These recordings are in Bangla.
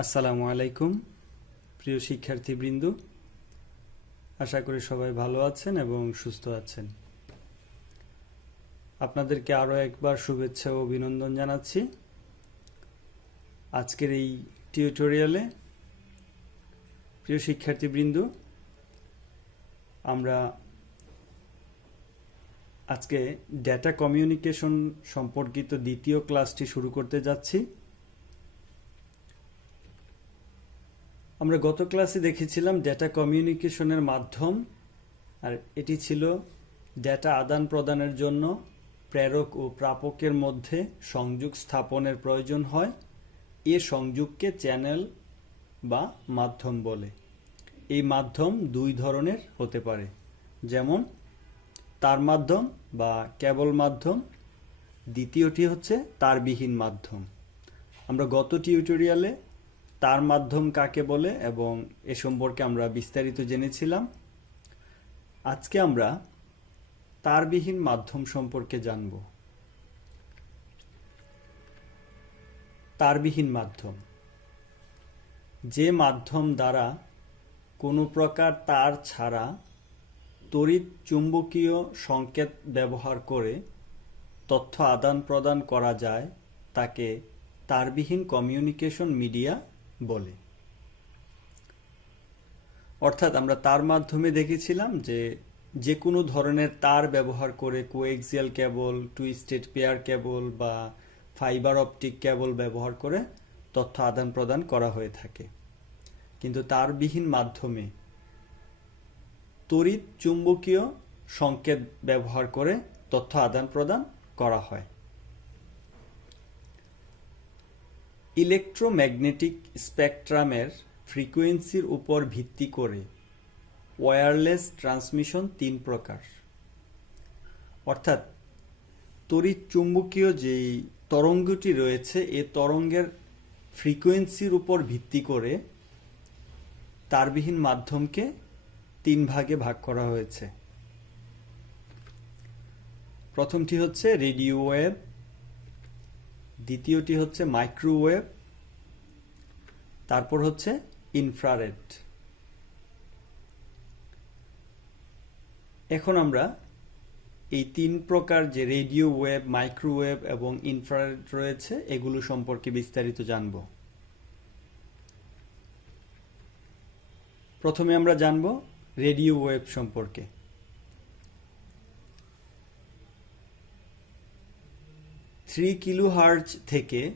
আসসালামু আলাইকুম, প্রিয় শিক্ষার্থীবৃন্দ। আশা করি সবাই ভালো আছেন এবং সুস্থ আছেন। আপনাদেরকে আরও একবার শুভেচ্ছা ও অভিনন্দন জানাচ্ছি। আজকের এই টিউটোরিয়ালে প্রিয় শিক্ষার্থীবৃন্দ, আমরা আজকে ডেটা কমিউনিকেশন সম্পর্কিত দ্বিতীয় ক্লাসটি শুরু করতে যাচ্ছি। আমরা গত ক্লাসে দেখেছিলাম ডেটা কমিউনিকেশনের মাধ্যম, আর এটি ছিল ডেটা আদান প্রদানের জন্য প্রেরক ও প্রাপকের মধ্যে সংযোগ স্থাপনের প্রয়োজন হয়। এ সংযোগকে চ্যানেল বা মাধ্যম বলে। এই মাধ্যম দুই ধরনের হতে পারে, যেমন তার মাধ্যম বা কেবল মাধ্যম, দ্বিতীয়টি হচ্ছে তারবিহীন মাধ্যম। আমরা গত টিউটোরিয়ালে তার মাধ্যম কাকে বলে এবং এ সম্পর্কে আমরা বিস্তারিত জেনেছিলাম। আজকে আমরা তারবিহীন মাধ্যম সম্পর্কে জানব। তারবিহীন মাধ্যম। যে মাধ্যম দ্বারা কোনো প্রকার তার ছাড়া তড়িৎ চুম্বকীয় সংকেত ব্যবহার করে তথ্য আদান প্রদান করা যায়, তাকে তারবিহীন কমিউনিকেশন মিডিয়া বলে। অর্থাৎ আমরা তার মাধ্যমে দেখেছিলাম যে যে কোনো ধরনের তার ব্যবহার করে coaxial cable twisted pair cable বা ফাইবার অপটিক কেবল ব্যবহার করে তথ্য আদান প্রদান করা হয়ে থাকে। কিন্তু তারবিহীন মাধ্যমে তড়িৎ চুম্বকীয় সংকেত ব্যবহার করে তথ্য আদান প্রদান করা হয়। ইলেকট্রোম্যাগনেটিক স্পেকট্রামের ফ্রিকোয়েন্সির উপর ভিত্তি করে ওয়্যারলেস ট্রান্সমিশন তিন প্রকার। অর্থাৎ, তড়িৎ চুম্বকীয় যেই তরঙ্গটি রয়েছে, এ তরঙ্গের ফ্রিকোয়েন্সির উপর ভিত্তি করে তারবিহীন মাধ্যমকে তিন ভাগে ভাগ করা হয়েছে। প্রথমটি হচ্ছে রেডিও ওয়েভ দ্বিতীয়টি হচ্ছে মাইক্রোওয়েভ, তারপর হচ্ছে ইনফ্রারেড। এখন আমরা এই তিন প্রকার যে রেডিও ওয়েভ মাইক্রোওয়েভ এবং ইনফ্রারেড রয়েছে, এগুলো সম্পর্কে বিস্তারিত জানব। প্রথমে আমরা জানব রেডিও ওয়েভ সম্পর্কে। থ্রি কিলো হার্জ থেকে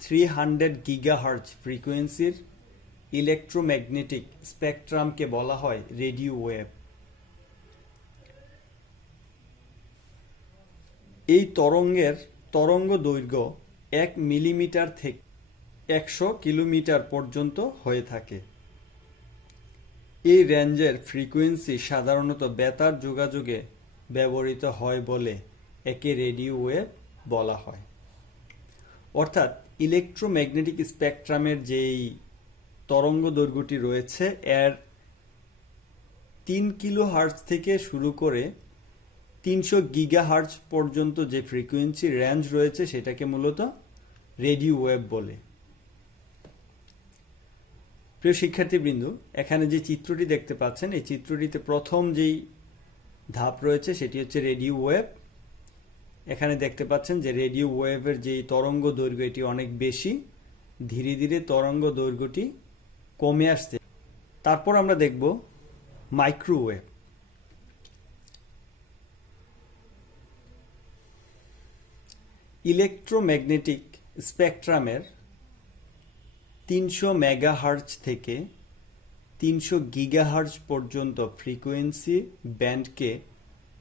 থ্রি হান্ড্রেড গিগা হার্জ ফ্রিকোয়েন্সির ইলেকট্রোম্যাগনেটিক স্পেকট্রামকে বলা হয় রেডিও ওয়েভ এই তরঙ্গের তরঙ্গ দৈর্ঘ্য এক মিলিমিটার থেকে একশো কিলোমিটার পর্যন্ত হয়ে থাকে। এই রেঞ্জের ফ্রিকোয়েন্সি সাধারণত বেতার যোগাযোগে ব্যবহৃত হয় বলে একে রেডিও ওয়েভ বলা হয়। অর্থাৎ ইলেকট্রোম্যাগনেটিক স্পেকট্রামের যেই তরঙ্গ দৈর্ঘ্যটি রয়েছে, এর তিন কিলো হার্জ থেকে শুরু করে তিনশো গিগা হার্জ পর্যন্ত যে ফ্রিকোয়েন্সি রেঞ্জ রয়েছে, সেটাকে মূলত রেডিও ওয়েভ বলে। প্রিয় শিক্ষার্থীবৃন্দ, এখানে যে চিত্রটি দেখতে পাচ্ছেন, এই চিত্রটিতে প্রথম যেই ধাপ রয়েছে, সেটি হচ্ছে রেডিও ওয়েভ এখানে দেখতে পাচ্ছেন যে রেডিও ওয়েভের যে তরঙ্গ দৈর্ঘ্য, এটি অনেক বেশি। ধীরে ধীরে তরঙ্গ দৈর্ঘ্যটি কমে আসছে। তারপর আমরা দেখব মাইক্রোওয়েভ। ইলেকট্রোম্যাগনেটিক স্পেকট্রামের তিনশো মেগাহার্জ থেকে তিনশো গিগাহার্জ পর্যন্ত ফ্রিকোয়েন্সি ব্যান্ডকে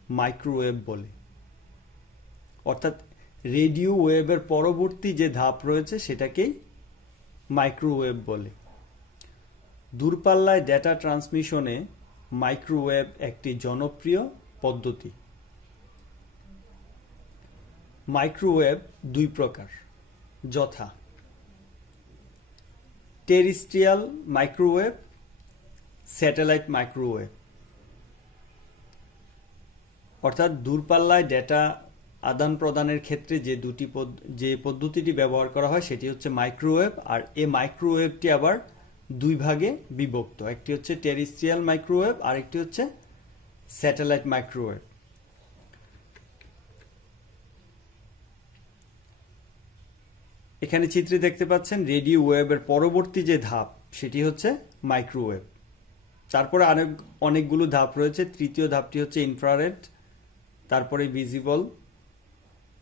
মাইক্রোওয়েভ বলে। অর্থাৎ রেডিও ওয়েভের পরবর্তী যে ধাপ রয়েছে সেটাকেই মাইক্রোওয়েভ বলে। দূরপাল্লায় ডেটা ট্রান্সমিশনে মাইক্রোওয়েভ একটি জনপ্রিয় পদ্ধতি। মাইক্রোওয়েভ দুই প্রকার। যথা টেরিস্ট্রিয়াল মাইক্রোওয়েভ স্যাটেলাইট মাইক্রোওয়েভ অর্থাৎ দূরপাল্লায় ডেটা আদান প্রদানের ক্ষেত্রে যে দুটি যে পদ্ধতিটি ব্যবহার করা হয় সেটি হচ্ছে মাইক্রোওয়েভ আর এই মাইক্রোওয়েভটি আবার দুই ভাগে বিভক্ত। একটি হচ্ছে টেরিস্ট্রিয়াল মাইক্রোওয়েভ আর একটি হচ্ছে স্যাটেলাইট মাইক্রোওয়েভ। এখানে চিত্রে দেখতে পাচ্ছেন রেডিও ওয়েভের পরবর্তী যে ধাপ, সেটি হচ্ছে মাইক্রোওয়েভ। তারপরে অনেক অনেকগুলো ধাপ রয়েছে। তৃতীয় ধাপটি হচ্ছে ইনফ্রারেড, তারপরে ভিজিবল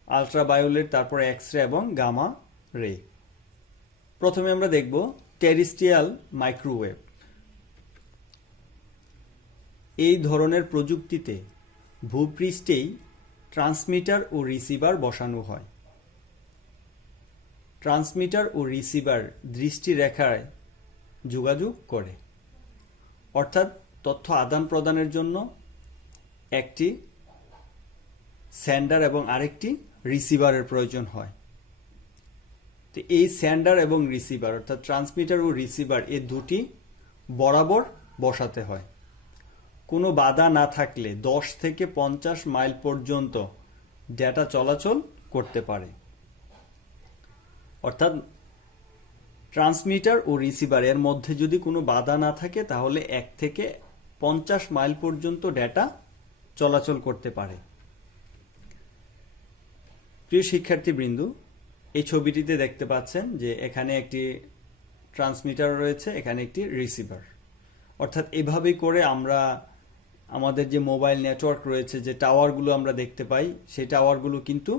আলট্রাবায়োলেট তারপরে এক্স রে এবং গামা রে। প্রথমে আমরা দেখব টেরিস্টিয়াল মাইক্রোওয়েভ। এই ধরনের প্রযুক্তিতে ভূপৃষ্ঠেই ট্রান্সমিটার ও রিসিভার বসানো হয়। ট্রান্সমিটার ও রিসিভার দৃষ্টি রেখায় যোগাযোগ করে। অর্থাৎ তথ্য আদান প্রদানের জন্য একটি স্যান্ডার এবং আরেকটি রিসিভারের প্রয়োজন হয়। তো এই স্যান্ডার এবং রিসিভার, অর্থাৎ ট্রান্সমিটার ও রিসিভার এই দুটি বরাবর বসাতে হয়। কোনো বাধা না থাকলে দশ থেকে পঞ্চাশ মাইল পর্যন্ত ডেটা চলাচল করতে পারে। অর্থাৎ ট্রান্সমিটার ও রিসিভার, এর মধ্যে যদি কোনো বাধা না থাকে, তাহলে এক থেকে পঞ্চাশ মাইল পর্যন্ত ডেটা চলাচল করতে পারে। প্রিয় শিক্ষার্থীবৃন্দ, এই ছবিটিতে দেখতে পাচ্ছেন যে এখানে একটি ট্রান্সমিটার রয়েছে, এখানে একটি রিসিভার অর্থাৎ এভাবে করে আমরা আমাদের যে মোবাইল নেটওয়ার্ক রয়েছে, যে টাওয়ারগুলো আমরা দেখতে পাই, সেই টাওয়ারগুলো কিন্তু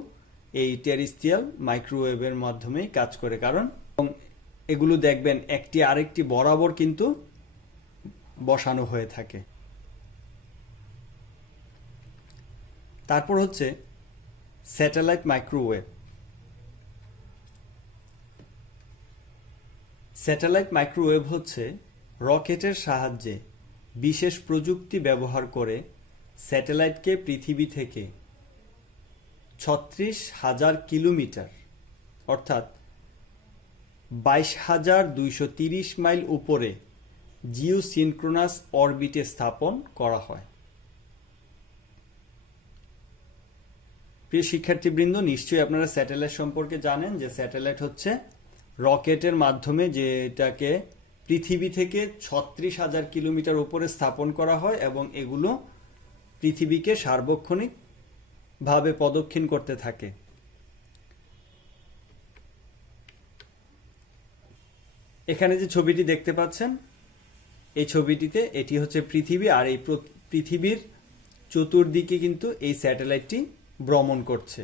এই টেরিস্টিয়াল মাইক্রোওয়েভের মাধ্যমেই কাজ করে। কারণ এবং এগুলো দেখবেন একটি আরেকটি বরাবর কিন্তু বসানো হয়ে থাকে। তারপর হচ্ছে স্যাটেলাইট মাইক্রোওয়েভ স্যাটেলাইট মাইক্রোওয়েভ হচ্ছে রকেটের সাহায্যে বিশেষ প্রযুক্তি ব্যবহার করে স্যাটেলাইটকে পৃথিবী থেকে ছত্রিশ হাজার কিলোমিটার, অর্থাৎ বাইশ হাজার দুইশো তিরিশ মাইল উপরে জিও সিনক্রোনাস অরবিটে স্থাপন করা হয়। প্রিয় শিক্ষার্থীবৃন্দ, নিশ্চয়ই আপনারা স্যাটেলাইট সম্পর্কে জানেন যে স্যাটেলাইট হচ্ছে রকেটের মাধ্যমে যেটাকে পৃথিবী থেকে ছত্রিশ হাজার কিলোমিটার উপরে স্থাপন করা হয় এবং এগুলো পৃথিবীকে সার্বক্ষণিক ভাবে প্রদক্ষিণ করতে থাকে। এখানে যে ছবিটি দেখতে পাচ্ছেন, এই ছবিটিতে এটি হচ্ছে পৃথিবী আর এই পৃথিবীর চতুর্দিকে কিন্তু এই স্যাটেলাইটটি ভ্রমণ করছে।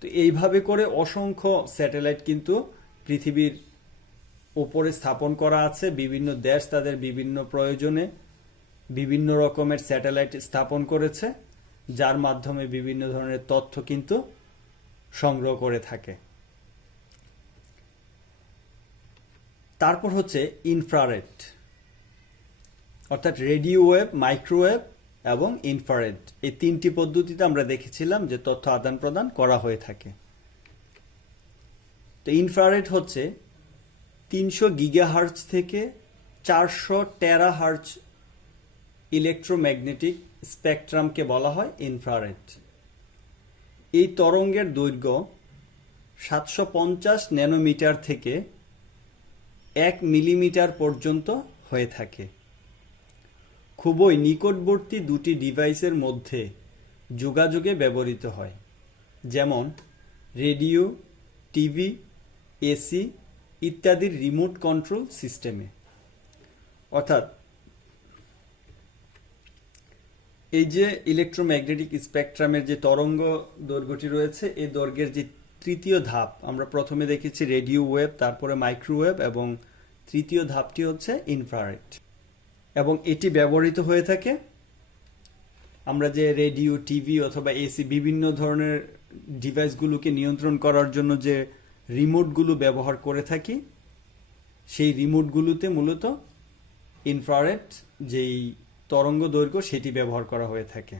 তো এইভাবে করে অসংখ্য স্যাটেলাইট কিন্তু পৃথিবীর উপরে স্থাপন করা আছে। বিভিন্ন দেশ তাদের বিভিন্ন প্রয়োজনে বিভিন্ন রকমের স্যাটেলাইট স্থাপন করেছে, যার মাধ্যমে বিভিন্ন ধরনের তথ্য কিন্তু সংগ্রহ করে থাকে। তারপর হচ্ছে ইনফ্রারেড, অর্থাৎ রেডিও ওয়েভ মাইক্রোওয়েভ এবং ইনফ্রারেড এই তিনটি পদ্ধতিতে আমরা দেখেছিলাম যে তথ্য আদান প্রদান করা হয়ে থাকে। তো ইনফ্রারেড হচ্ছে তিনশো গিগাহার্জ থেকে চারশো টেরা হার্জ ইলেকট্রোম্যাগনেটিক স্পেকট্রামকে বলা হয় ইনফ্রারেড এই তরঙ্গের দৈর্ঘ্য সাতশো পঞ্চাশ ন্যানোমিটার থেকে এক মিলিমিটার পর্যন্ত হয়ে থাকে। খুবই নিকটবর্তী দুটি ডিভাইসের মধ্যে যোগাযোগে ব্যবহৃত হয়। যেমন, রেডিও, টিভি, এসি ইত্যাদির রিমোট কন্ট্রোল সিস্টেমে। অর্থাৎ, এই যে ইলেকট্রোম্যাগনেটিক স্পেকট্রামের যে তরঙ্গ দৈর্ঘ্যটি রয়েছে এই দৈর্ঘ্যের যে তৃতীয় ধাপ, আমরা প্রথমে দেখেছি রেডিও ওয়েভ তারপরে মাইক্রোওয়েভ এবং তৃতীয় ধাপটি হচ্ছে ইনফ্রারেড। এবং এটি ব্যবহৃত হয়ে থাকে। আমরা যে রেডিও, টিভি অথবা এসি বিভিন্ন ধরনের ডিভাইসগুলোকে নিয়ন্ত্রণ করার জন্য যে রিমোটগুলো ব্যবহার করে থাকি, সেই রিমোটগুলোতে মূলত ইনফ্রারেড যেই তরঙ্গ দৈর্ঘ্য, সেটি ব্যবহার করা হয়ে থাকে।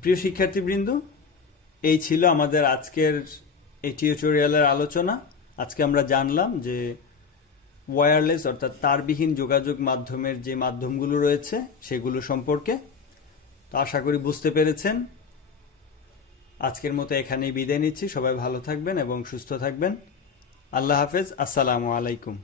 প্রিয় শিক্ষার্থীবৃন্দ, এই ছিল আমাদের আজকের এই টিউটোরিয়ালের আলোচনা। আজকে আমরা জানলাম যে ওয়্যারলেস অর্থাৎ তারবিহীন যোগাযোগ মাধ্যমের যে মাধ্যমগুলো রয়েছে, সেগুলো সম্পর্কে। তো আশা করি বুঝতে পেরেছেন। আজকের মতো এখানেই বিদায় নিচ্ছি। সবাই ভালো থাকবেন এবং সুস্থ থাকবেন। আল্লাহ হাফেজ। আসসালামু আলাইকুম।